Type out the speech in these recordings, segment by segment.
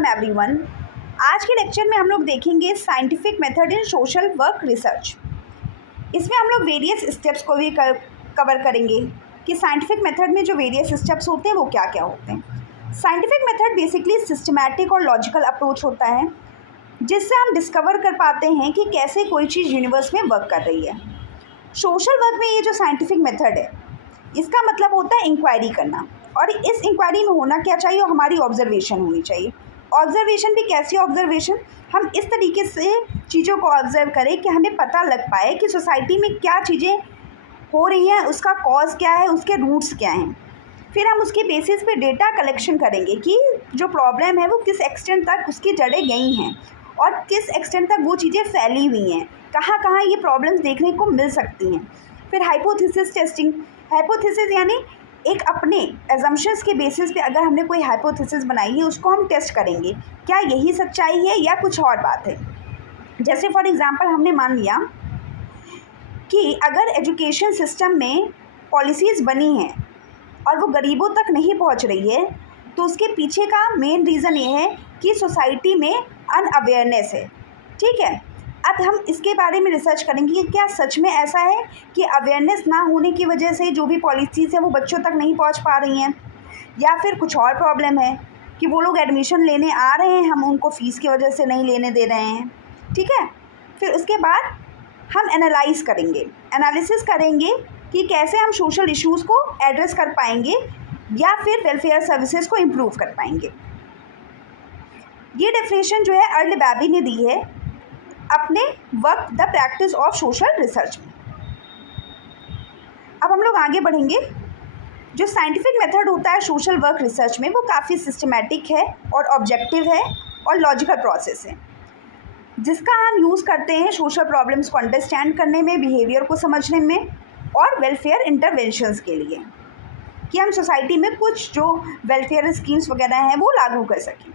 Everyone, आज के lecture में हम लोग देखेंगे scientific method in social work research. इसमें हम लोग वेरियस स्टेप्स को भी कवर करेंगे कि साइंटिफिक मेथड में जो वेरियस स्टेप्स होते हैं वो क्या क्या होते हैं। साइंटिफिक मेथड बेसिकली सिस्टमैटिक और लॉजिकल अप्रोच होता है जिससे हम डिस्कवर कर पाते हैं कि कैसे कोई चीज़ यूनिवर्स में वर्क कर रही है। सोशल वर्क में ये जो साइंटिफिक मेथड है इसका मतलब होता है इंक्वायरी करना, और इस इंक्वायरी में होना क्या चाहिए, हमारी ऑब्जर्वेशन होनी चाहिए। ऑब्जर्वेशन भी कैसी ऑब्जर्वेशन, हम इस तरीके से चीज़ों को ऑब्जर्व करें कि हमें पता लग पाए कि सोसाइटी में क्या चीज़ें हो रही हैं, उसका कॉज क्या है, उसके रूट्स क्या हैं। फिर हम उसके बेसिस पे डेटा कलेक्शन करेंगे कि जो प्रॉब्लम है वो किस एक्सटेंट तक उसकी जड़ें गई हैं और किस एक्सटेंट तक वो चीज़ें फैली हुई हैं, कहाँ कहाँ ये प्रॉब्लम्स देखने को मिल सकती हैं। फिर हाइपोथेसिस टेस्टिंग, हाइपोथेसिस यानी एक अपने एजम्पशंस के बेसिस पे अगर हमने कोई हाइपोथेसिस बनाई है उसको हम टेस्ट करेंगे, क्या यही सच्चाई है या कुछ और बात है। जैसे फॉर एग्जांपल हमने मान लिया कि अगर एजुकेशन सिस्टम में पॉलिसीज़ बनी हैं और वो गरीबों तक नहीं पहुंच रही है तो उसके पीछे का मेन रीज़न ये है कि सोसाइटी में अनअवेयरनेस है। ठीक है, अब हम इसके बारे में रिसर्च करेंगे कि क्या सच में ऐसा है कि अवेयरनेस ना होने की वजह से जो भी पॉलिसीज़ है वो बच्चों तक नहीं पहुंच पा रही हैं, या फिर कुछ और प्रॉब्लम है कि वो लोग एडमिशन लेने आ रहे हैं, हम उनको फ़ीस की वजह से नहीं लेने दे रहे हैं। ठीक है, फिर उसके बाद हम एनालाइज करेंगे, एनालिसिस करेंगे कि कैसे हम सोशल इश्यूज़ को एड्रेस कर पाएंगे या फिर वेलफेयर सर्विसेज को इम्प्रूव कर पाएंगे। ये डेफिनेशन जो है अर्ल बैबी ने दी है अपने work the practice of social research में। अब हम लोग आगे बढ़ेंगे। जो साइंटिफिक मेथड होता है सोशल वर्क रिसर्च में वो काफ़ी सिस्टमैटिक है और ऑब्जेक्टिव है और लॉजिकल प्रोसेस है जिसका हम यूज़ करते हैं सोशल प्रॉब्लम्स को अंडरस्टैंड करने में, बिहेवियर को समझने में और वेलफेयर इंटरवेंशंस के लिए, कि हम सोसाइटी में कुछ जो वेलफेयर स्कीम्स वगैरह हैं वो लागू कर सकें।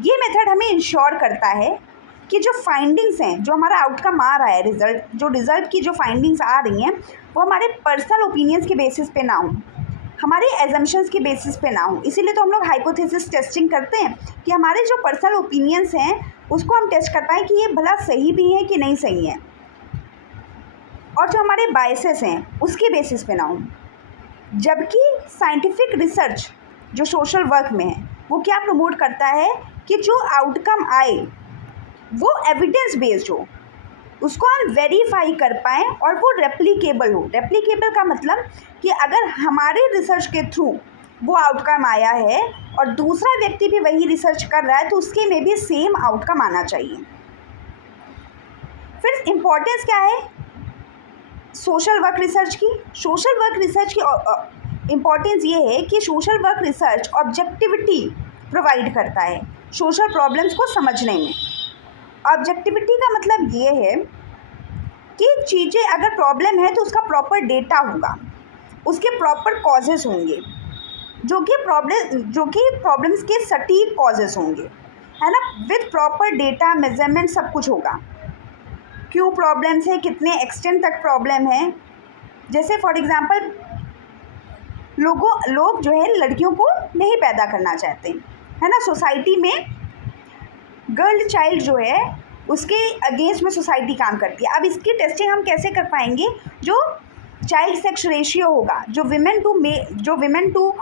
ये मेथड हमें इंश्योर करता है कि जो फाइंडिंग्स हैं, जो हमारा आउटकम आ रहा है, रिज़ल्ट की जो फाइंडिंग्स आ रही हैं वो हमारे पर्सनल ओपिनियंस के बेसिस पे ना हो, हमारे एजम्पशंस के बेसिस पे ना हो। इसीलिए तो हम लोग हाइपोथेसिस टेस्टिंग करते हैं कि हमारे जो पर्सनल ओपिनियंस हैं उसको हम टेस्ट कर पाएँ कि ये भला सही भी है कि नहीं सही है, और जो हमारे बायसेस हैं उसके बेसिस पे ना हो। जबकि साइंटिफिक रिसर्च जो सोशल वर्क में है वो क्या प्रमोट करता है कि जो आउटकम आए वो एविडेंस बेस्ड हो, उसको हम वेरीफाई कर पाएँ और वो रेप्लिकेबल हो। रेप्लिकेबल का मतलब कि अगर हमारे रिसर्च के थ्रू वो आउटकम आया है और दूसरा व्यक्ति भी वही रिसर्च कर रहा है तो उसके में भी सेम आउटकम आना चाहिए। फिर इम्पोर्टेंस क्या है सोशल वर्क रिसर्च की? सोशल वर्क रिसर्च की इम्पोर्टेंस ये है कि social work research objectivity provide करता है सोशल प्रॉब्लम्स को समझने में। ऑब्जेक्टिविटी का मतलब ये है कि चीज़ें अगर प्रॉब्लम है तो उसका प्रॉपर डेटा होगा, उसके प्रॉपर कॉजेज़ होंगे, जो कि प्रॉब्लम्स के सटीक कॉजेज़ होंगे, है ना, विद प्रॉपर डेटा मेजरमेंट सब कुछ होगा। क्यों प्रॉब्लम्स है, कितने एक्सटेंट तक प्रॉब्लम है। जैसे फॉर एग्जांपल लोग जो है लड़कियों को नहीं पैदा करना चाहते, है ना, सोसाइटी में गर्ल चाइल्ड जो है उसके अगेंस्ट में सोसाइटी काम करती है। अब इसकी टेस्टिंग हम कैसे कर पाएंगे? जो चाइल्ड सेक्स रेशियो होगा, जो विमेन टू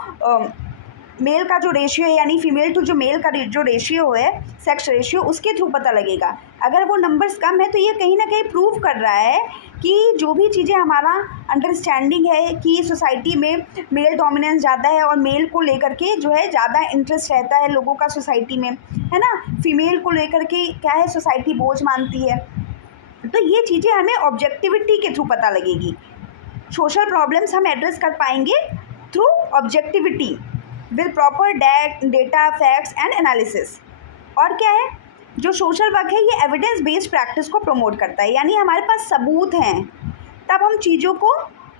मेल का जो रेशियो है, यानी फीमेल टू जो मेल का जो रेशियो है, सेक्स रेशियो, उसके थ्रू पता लगेगा। अगर वो नंबर्स कम है तो ये कहीं ना कहीं प्रूव कर रहा है कि जो भी चीज़ें हमारा अंडरस्टैंडिंग है कि सोसाइटी में मेल डोमिनेंस ज़्यादा है और मेल को लेकर के जो है ज़्यादा इंटरेस्ट रहता है लोगों का सोसाइटी में, है ना, फीमेल को लेकर के क्या है सोसाइटी बोझ मानती है। तो ये चीज़ें हमें ऑब्जेक्टिविटी के थ्रू पता लगेगी। सोशल प्रॉब्लम्स हम एड्रेस कर पाएंगे through objectivity with proper data, facts and analysis. और क्या है जो सोशल वर्क है, ये एविडेंस बेस्ड प्रैक्टिस को प्रमोट करता है, यानी हमारे पास सबूत हैं तब हम चीज़ों को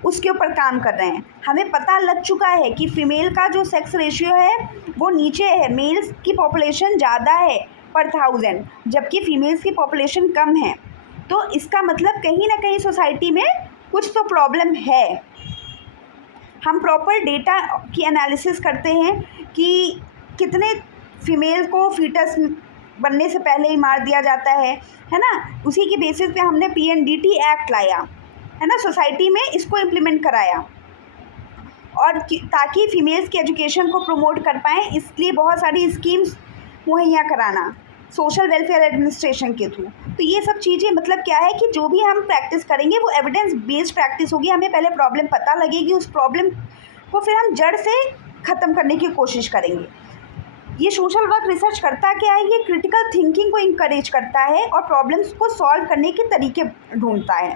उसके ऊपर काम कर रहे हैं। हमें पता लग चुका है कि फ़ीमेल का जो सेक्स रेशियो है वो नीचे है, मेल्स की पॉपुलेशन ज़्यादा है पर 1000, जबकि फीमेल्स की पॉपुलेशन कम है। तो इसका मतलब कहीं ना कहीं सोसाइटी में कुछ तो प्रॉब्लम है। हम प्रॉपर डेटा की एनालिसिस करते हैं कि कितने फीमेल को फीटस बनने से पहले ही मार दिया जाता है ना। उसी के बेसिस पे हमने PNDT एक्ट लाया, है ना, सोसाइटी में इसको इम्प्लीमेंट कराया, और ताकि फीमेल्स की एजुकेशन को प्रमोट कर पाएँ, इसलिए बहुत सारी स्कीम्स मुहैया कराना सोशल वेलफेयर एडमिनिस्ट्रेशन के थ्रू। तो ये सब चीज़ें मतलब क्या है कि जो भी हम प्रैक्टिस करेंगे वो एविडेंस बेस्ड प्रैक्टिस होगी। हमें पहले प्रॉब्लम पता लगेगी, उस प्रॉब्लम को फिर हम जड़ से ख़त्म करने की कोशिश करेंगे। ये सोशल वर्क रिसर्च करता क्या है, ये क्रिटिकल थिंकिंग को इंकरेज करता है और प्रॉब्लम्स को सॉल्व करने के तरीके ढूंढता है।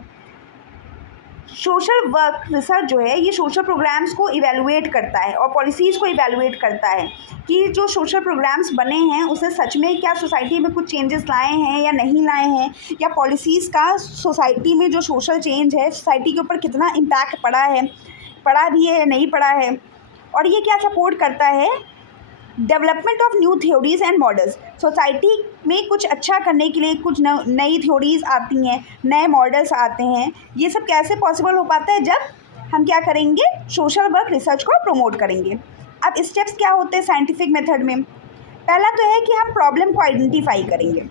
सोशल वर्क रिसर्च जो है ये सोशल प्रोग्राम्स को इवैल्यूएट करता है और पॉलिसीज़ को इवैल्यूएट करता है कि जो सोशल प्रोग्राम्स बने हैं उसे सच में क्या सोसाइटी में कुछ चेंजेस लाए हैं या नहीं लाए हैं, या पॉलिसीज़ का सोसाइटी में जो सोशल चेंज है सोसाइटी के ऊपर कितना इम्पैक्ट पड़ा भी है या नहीं पड़ा है, और ये क्या सपोर्ट करता है, development of new theories and models. Society में कुछ अच्छा करने के लिए कुछ नई थ्योरीज़ आती हैं, नए मॉडल्स आते हैं। ये सब कैसे पॉसिबल हो पाता है, जब हम क्या करेंगे, सोशल वर्क रिसर्च को प्रमोट करेंगे। अब स्टेप्स क्या होते हैं साइंटिफिक मेथड में। पहला तो है कि हम प्रॉब्लम को आइडेंटिफाई करेंगे।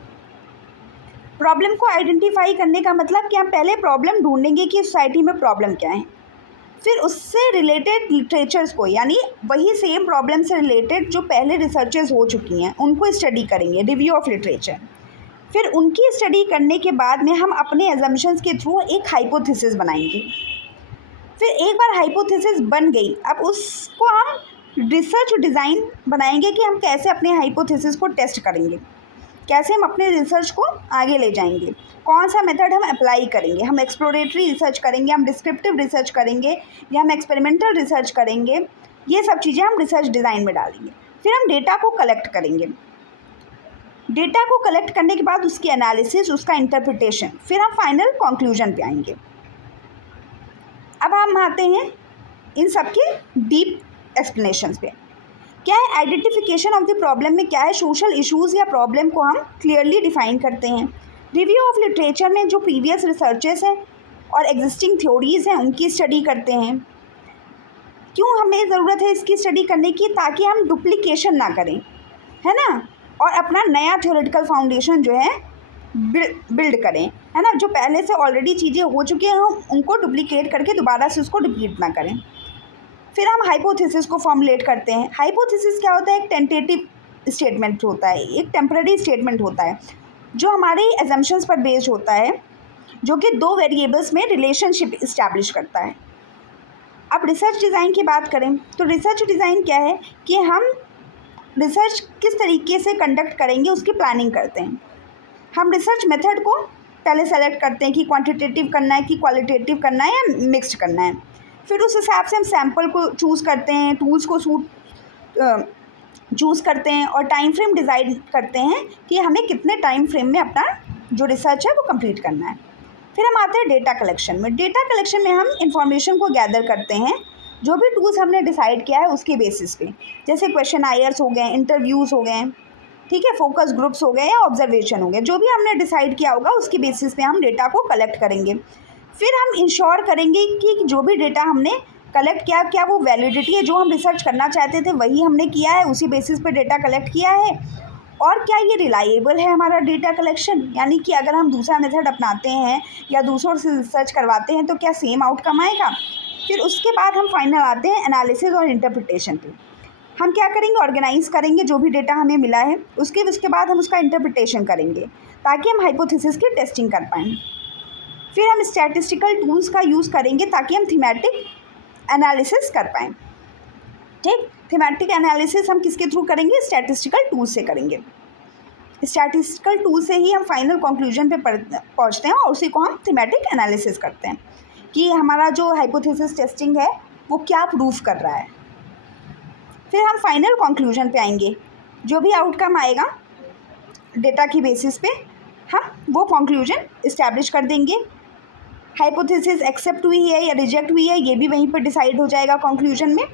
प्रॉब्लम को आइडेंटिफाई करने का मतलब कि हम पहले प्रॉब्लम ढूंढेंगे कि सोसाइटी में प्रॉब्लम क्या है, फिर उससे रिलेटेड लिटरेचर्स को, यानी वही सेम प्रॉब्लम से रिलेटेड जो पहले रिसर्चेस हो चुकी हैं उनको स्टडी करेंगे, रिव्यू ऑफ लिटरेचर। फिर उनकी स्टडी करने के बाद में हम अपने एजम्पशंस के थ्रू एक हाइपोथेसिस बनाएंगे। फिर एक बार हाइपोथेसिस बन गई, अब उसको हम रिसर्च डिज़ाइन बनाएंगे कि हम कैसे अपने हाइपोथेसिस को टेस्ट करेंगे, कैसे हम अपने रिसर्च को आगे ले जाएंगे, कौन सा मेथड हम अप्लाई करेंगे। हम एक्सप्लोरेटरी रिसर्च करेंगे, हम डिस्क्रिप्टिव रिसर्च करेंगे, या हम एक्सपेरिमेंटल रिसर्च करेंगे। ये सब चीज़ें हम रिसर्च डिज़ाइन में डालेंगे। फिर हम डेटा को कलेक्ट करेंगे। डेटा को कलेक्ट करने के बाद उसकी एनालिसिस, उसका इंटरप्रिटेशन, फिर हम फाइनल कंक्लूजन पे आएंगे। अब हम आते हैं इन सब के डीप एक्सप्लेनेशंस पे। क्या है आइडेंटिफिकेशन ऑफ द प्रॉब्लम में क्या है, सोशल इश्यूज़ या प्रॉब्लम को हम क्लियरली डिफाइन करते हैं। रिव्यू ऑफ लिटरेचर में जो प्रीवियस रिसर्चेस हैं और एग्जिस्टिंग थ्योरीज़ हैं उनकी स्टडी करते हैं। क्यों हमें ज़रूरत है इसकी स्टडी करने की, ताकि हम डुप्लीकेशन ना करें, है ना, और अपना नया थ्योरेटिकल फाउंडेशन जो है बिल्ड करें, है ना। जो पहले से ऑलरेडी चीज़ें हो चुकी हैं हम उनको डुप्लीकेट करके दोबारा से उसको रिपीट ना करें। फिर हम हाइपोथेसिस को फॉर्मुलेट करते हैं। हाइपोथेसिस क्या होता है, एक टेंटेटिव स्टेटमेंट होता है, एक टेम्पररी स्टेटमेंट होता है जो हमारे एजम्पशंस पर बेस्ड होता है, जो कि दो वेरिएबल्स में रिलेशनशिप इस्टेब्लिश करता है। अब रिसर्च डिज़ाइन की बात करें तो रिसर्च डिज़ाइन क्या है कि हम रिसर्च किस तरीके से कंडक्ट करेंगे उसकी प्लानिंग करते हैं। हम रिसर्च मेथड को पहले सेलेक्ट करते हैं कि क्वांटिटेटिव करना है कि क्वालिटेटिव करना है या मिक्स्ड करना है। फिर उस हिसाब से हम सैम्पल को चूज़ करते हैं, टूल्स को चूज़ करते हैं और टाइम फ्रेम डिसाइड करते हैं कि हमें कितने टाइम फ्रेम में अपना जो रिसर्च है वो कंप्लीट करना है। फिर हम आते हैं डेटा कलेक्शन में। डेटा कलेक्शन में हम इंफॉर्मेशन को गैदर करते हैं, जो भी टूल्स हमने डिसाइड किया है उसके बेसिस पे, जैसे क्वेश्चन आयर्स हो गए, इंटरव्यूज़ हो गए, ठीक है, फोकस ग्रुप्स हो गए या ऑब्जर्वेशन हो गए, जो भी हमने डिसाइड किया होगा उसके बेसिस पे हम डेटा को कलेक्ट करेंगे। फिर हम इंश्योर करेंगे कि जो भी डेटा हमने कलेक्ट किया क्या वो वैलिडिटी है, जो हम रिसर्च करना चाहते थे वही हमने किया है, उसी बेसिस पे डेटा कलेक्ट किया है, और क्या ये रिलायबल है हमारा डेटा कलेक्शन, यानी कि अगर हम दूसरा मेथड अपनाते हैं या दूसरों से रिसर्च करवाते हैं तो क्या सेम आउटकम आएगा। फिर उसके बाद हम फाइनल आते हैं एनालिसिस और इंटरप्रिटेशन पे। हम क्या करेंगे, ऑर्गेनाइज करेंगे जो भी डेटा हमें मिला है, उसके बाद हम उसका इंटरप्रिटेशन करेंगे ताकि हम हाइपोथेसिस की टेस्टिंग कर पाएँ। फिर हम स्टैटिस्टिकल टूल्स का यूज़ करेंगे ताकि हम थीमेटिक एनालिसिस कर पाएँ। ठीक, थीमेटिक एनालिसिस हम किसके थ्रू करेंगे, स्टैटिस्टिकल टूल से करेंगे। स्टैटिस्टिकल टूल से ही हम फाइनल कंक्लूजन पे पहुंचते हैं और उसी को हम थीमेटिक एनालिसिस करते हैं कि हमारा जो हाइपोथेसिस टेस्टिंग है वो क्या प्रूफ कर रहा है। फिर हम फाइनल कंक्लूजन पे आएंगे, जो भी आउटकम आएगा डेटा की बेसिस पे हम वो कंक्लूजन इस्टेब्लिश कर देंगे। हाइपोथेसिस एक्सेप्ट हुई है या रिजेक्ट हुई है ये भी वहीं पर डिसाइड हो जाएगा कंक्लूजन में।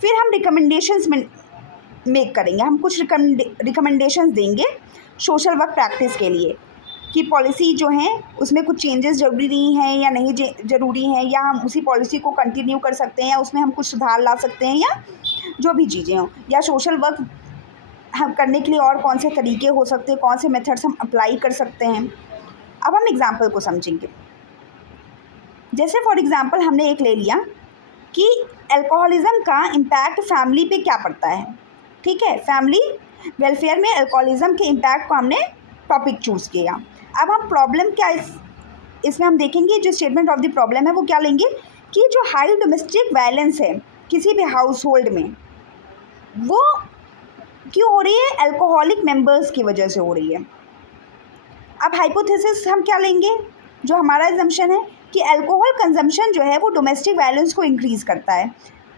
फिर हम रिकमेंडेशंस मेक करेंगे, हम कुछ रिकमेंडेशंस देंगे सोशल वर्क प्रैक्टिस के लिए कि पॉलिसी जो है उसमें कुछ चेंजेस ज़रूरी हैं या नहीं ज़रूरी हैं, या हम उसी पॉलिसी को कंटिन्यू कर सकते हैं या उसमें हम कुछ सुधार ला सकते हैं, या जो भी चीज़ें हों, या सोशल वर्क हम करने के लिए और कौन से तरीके हो सकते हैं, कौन से मेथड्स हम अप्लाई कर सकते हैं। अब हम एग्जाम्पल को समझेंगे। जैसे फॉर एग्ज़ाम्पल हमने एक ले लिया कि अल्कोहलिज़म का इम्पैक्ट फैमिली पे क्या पड़ता है। ठीक है, फैमिली वेलफेयर में अल्कोहलिज़म के इम्पैक्ट को हमने टॉपिक चूज़ किया। अब हम प्रॉब्लम क्या इसमें हम देखेंगे, जो स्टेटमेंट ऑफ द प्रॉब्लम है वो क्या लेंगे कि जो हाई डोमेस्टिक वायलेंस है किसी भी हाउस होल्ड में, वो क्यों हो रही है, अल्कोहलिक मेंबर्स की वजह से हो रही है। अब हाइपोथेसिस हम क्या लेंगे, जो हमारा एजम्पशन है कि अल्कोहल कंजम्पशन जो है वो डोमेस्टिक वायलेंस को इंक्रीज़ करता है।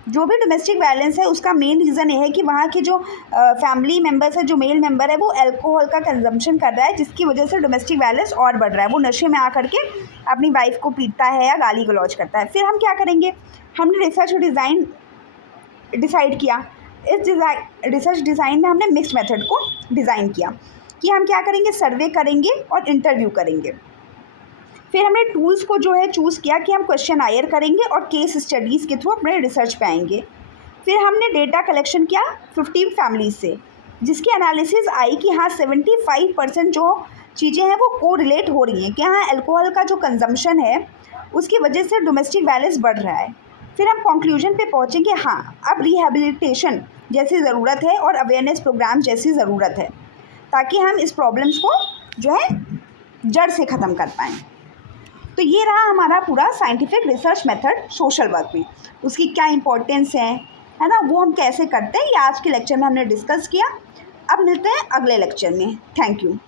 जो भी डोमेस्टिक वायलेंस है उसका मेन रीज़न ये है कि वहाँ के जो फैमिली मेम्बर्स है, जो मेल मेंबर है, वो अल्कोहल का कंजम्पशन कर रहा है, जिसकी वजह से डोमेस्टिक वायलेंस और बढ़ रहा है। वो नशे में आकर के अपनी वाइफ को पीटता है या गाली गलौज करता है। फिर हम क्या करेंगे, हमने रिसर्च डिज़ाइन डिसाइड किया। इस रिसर्च डिज़ाइन में हमने मिक्स्ड मेथड को डिज़ाइन किया कि हम क्या करेंगे, सर्वे करेंगे और इंटरव्यू करेंगे। फिर हमने टूल्स को जो है चूज़ किया कि हम क्वेश्चन आयर करेंगे और केस स्टडीज़ के थ्रू अपने रिसर्च पे आएंगे। फिर हमने डेटा कलेक्शन किया 50 फैमिलीज से, जिसकी एनालिसिस आई कि हाँ 75% जो चीज़ें हैं वो को रिलेट हो रही हैं कि हाँ अल्कोहल का जो कंजम्पशन है उसकी वजह से डोमेस्टिक वायलेंस बढ़ रहा है। फिर हम कंक्लूजन पे पहुँचेंगे, हाँ अब रिहेबिलिटेशन जैसी ज़रूरत है और अवेयरनेस प्रोग्राम जैसी ज़रूरत है, ताकि हम इस प्रॉब्लम्स को जो है जड़ से ख़त्म कर पाएँ। तो ये रहा हमारा पूरा scientific research method social work में, उसकी क्या इंपॉर्टेंस है ना, वो हम कैसे करते हैं, ये आज के लेक्चर में हमने डिस्कस किया। अब मिलते हैं अगले लेक्चर में। Thank you.